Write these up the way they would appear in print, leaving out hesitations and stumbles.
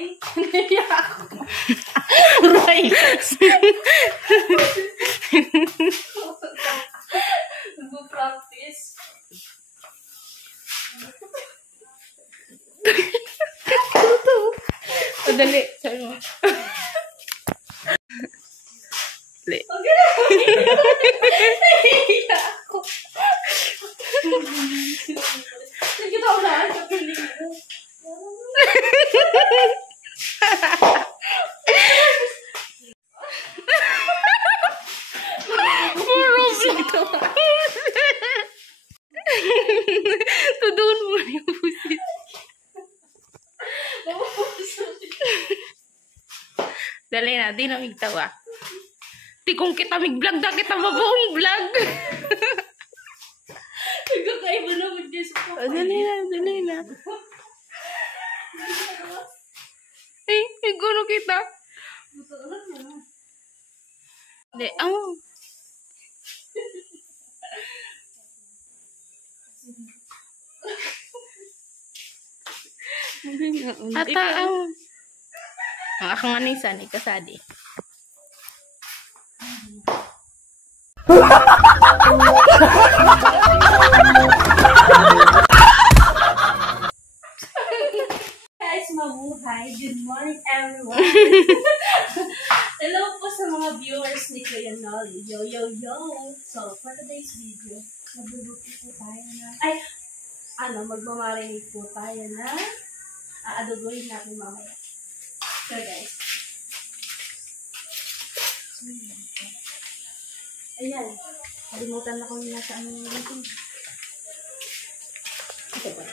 Ay, naiyak ako. Right. Nag-practice. Dali. Sabi mo. Dali. Naiyak ako. Nagkita ko na. Kapiling ko. Tudun mo yung pusit. Dali na, di na migtawa. Di kung kita mig-vlog na kita mabuong vlog. Nagkakaiba naman kayo sa kapay. Dali na, dali na. Ay, gulo kita. Di, Ata, ang akong anisan, ikasadi. Guys, mabuhay. Good morning, everyone. Hello po sa mga viewers ni Kuya Nolly. Yo, yo, yo. So, for today's video, magluluto po tayo na, magmamarinate po tayo na aaduguhin natin mamaya. So, guys. Ayan. Kalimutan na kung nasa ano natin. Ito ba?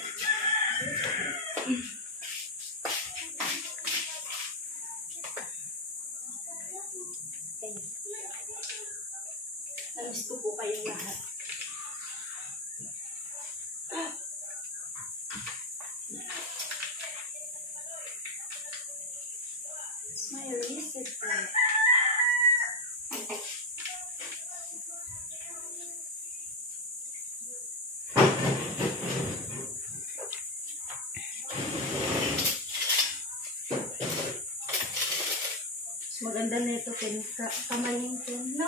Ayan. Namiss ko po kayong lahat. Smile, reset tayo. Maganda na ito kamayin ko, no?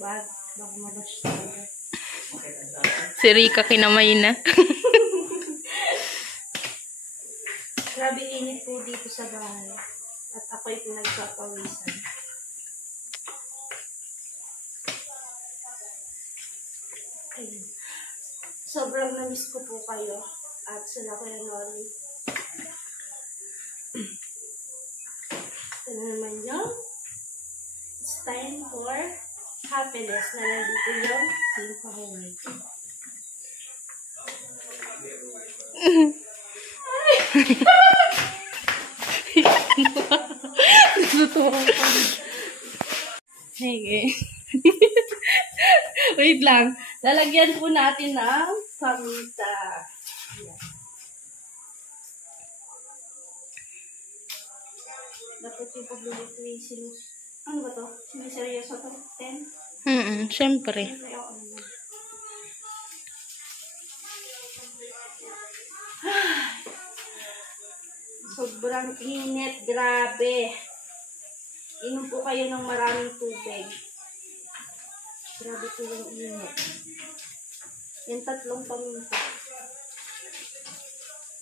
Wag, baka mabash tayo. Si Rika kinamay na. Grabe init po dito sa bahay. At ako'y pinagpapawisan. Ayun. Sobrang namiss ko po kayo. At sila Kuya Nolly. Ito na naman yung it's time for happiness na nandito yung team pahaway. Hey, wait lang. Lalagyan po natin ng paminta. Ayan. Dapat yung pagluluto yung ano ba to? Siniseryoso to? 10? Siyempre. Sobrang init, grabe. Inom po kayo ng maraming tubig. Grabe po yung init. Yung 3 paminta.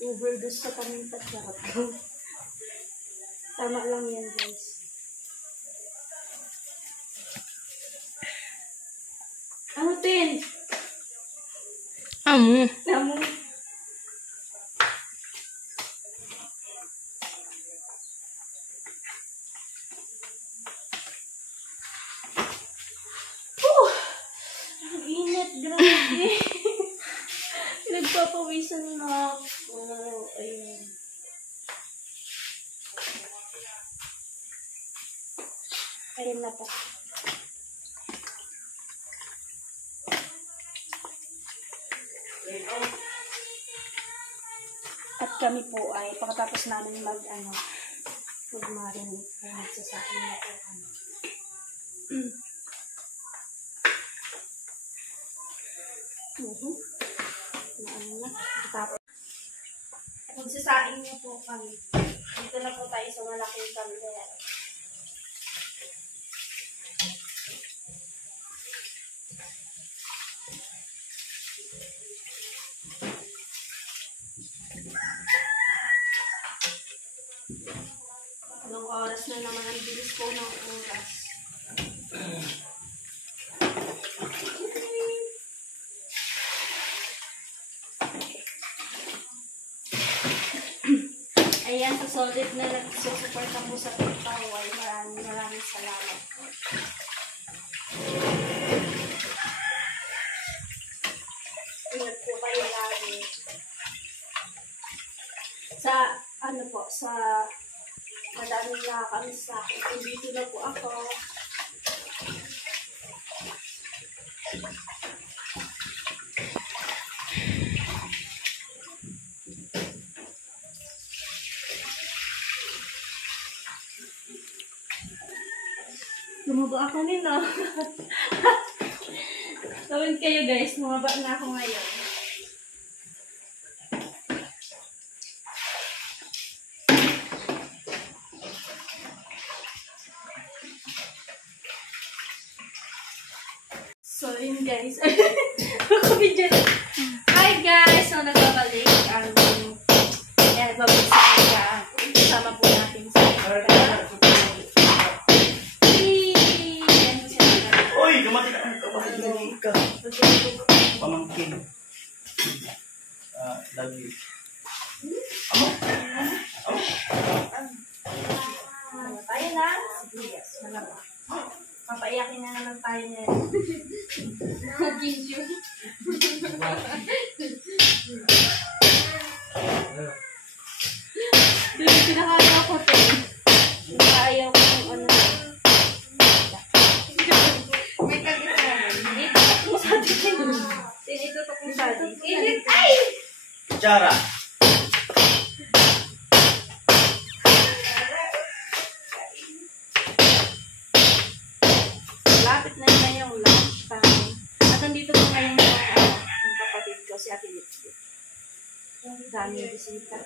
Overdose sa paminta. Tama lang yan, guys. Ano, Tin? Amo. Ang init, grabe. Nagpapawisan na ako. Ayun. Ayun na po. At kami po ay pagkatapos namin mag-marinate po nagsasakin na po Magsasaing niyo po kami. Dito na po tayo sa malaking kaldero. Ilang oras na naman ang bilis po ng oras. Ayan, sa solid na nagsusuporta po sa Pagpaway. Maraming salamat po. Ingat po kayo lagi. Sa, ano po, sa madaming nakakamiss sa akin. Dito na po ako. Lumaba ako nila. Tawid kayo guys, lumaba na ako ngayon. So yun guys. Hi guys! So nagbabalik ang nagbabalik sa kanya. Kasama po natin sa Pamangkin. Love you. Tayo na. Yes, malamang. Papaiyakin na naman tayo niya. Kiss you. Doon pinakagawa ko ito. Ayaw ko yung ano. May kagit na naman. Itutok mo sa atin. Tinitutok mo sa atin. Ay! Kutsara. Lapit na naman yung lunch time. At nandito po ngayon yung kapatid ko, si Ate Lipstick. Ang dami yung bisita.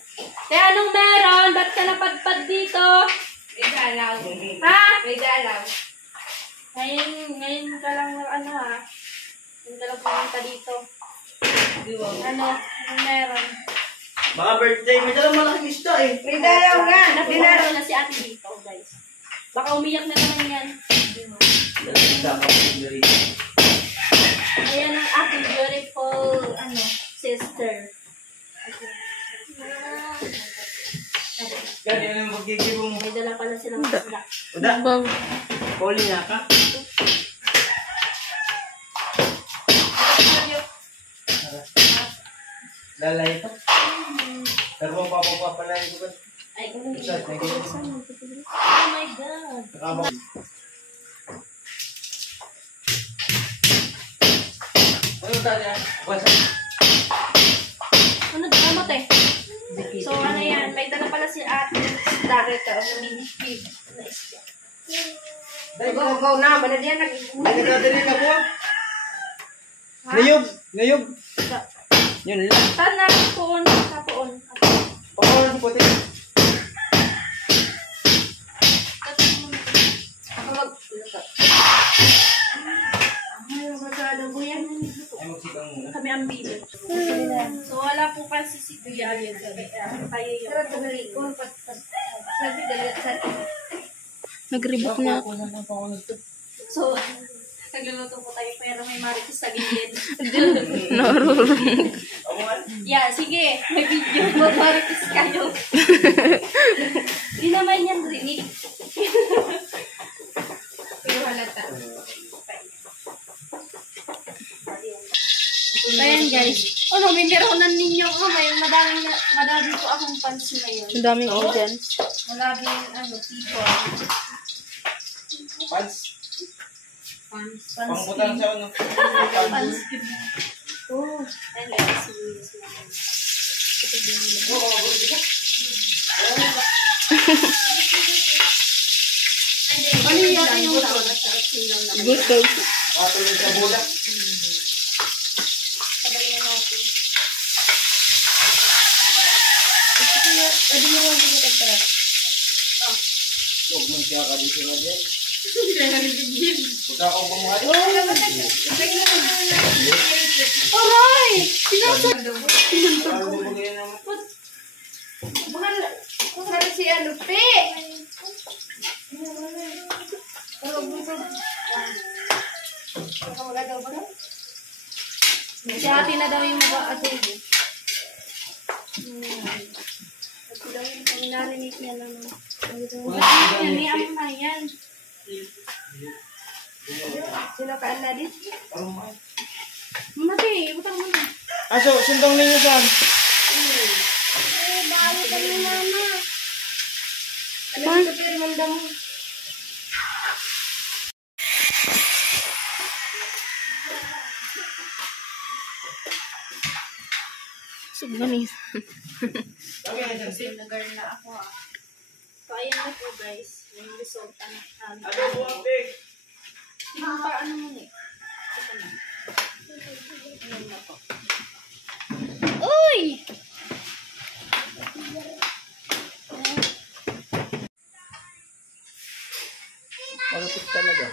Kaya anong meron? Ba't ka napadpad dito? May dalaw. Ha? May dalaw. Ngayon ka lang ano ha? Ngayon ka lang pumunta dito. Ano? Anong meron? Baka birthday. May dalang malaking isda eh. May dalaw nga. Napunta na si Ate dito, guys. Baka umiyak na naman yan. Dalang isda ka po dito. Ayan ang aking beautiful, sister. Gani, ano yung magkikibo mo? May dala pala silang isda. Uda. Poli na ka. Lala ito. Pero mapapapapalain ko ba? Ay, kung Isa, nagiging. oh my God. Nakabang. Ano tayo yan? Basta. Ano damot eh? So ano yan, may dala pala si Ate Darita o mini pig na isda. Go na. Manad yan. Nagkakadali na po. Ngayog. Ngayog. Yun lang. Sana poon, kapoon. Pakulang puti. Ako ay, magkado ko yan. Ay, magsikang muna. Kami ang bibi. So wala po kasi si Kuya yun. Tayo yung Nag-rebook na. So, nagluluto po tayo pero may marites sa gilid. Narurong. Yeah, sige. May video mo. Marites kayo. Hindi naman yan rinig. Pero halata. So, ayan guys. Ano, may meronan ninyo ako. Madami po akong fans ngayon. Ang daming audience. Maraming, people. Pans. Fans. Pangputang sa ano. Fans. Oh. Ayan guys. Ano yung lang? Busog. Patuloy sa bola. Sabay na natin. Pwede mo lang dito tara. Huwag mong siya ka dito na dyan. Kaya nalibigil. Huwag ako bumuhay. Aray! Sinasag! Parang bumugay naman. Mahal si Alupi! Si ate na daw yung mag-aadobo. Ito daw yung narinig niya naman. Yan, niya mo na yan. Sino ka na din? Mati, utang mo na. Aso, sundong ninyo saan? Bawal ka ni mama. Ano sa pirmanda mo? Subganis. Nagar na ako ah. So, ayan na po guys. Yung result na namin. Ano po ang big? Ano mo ni? Ito na. Ayan na po. Uy! Malapit talaga.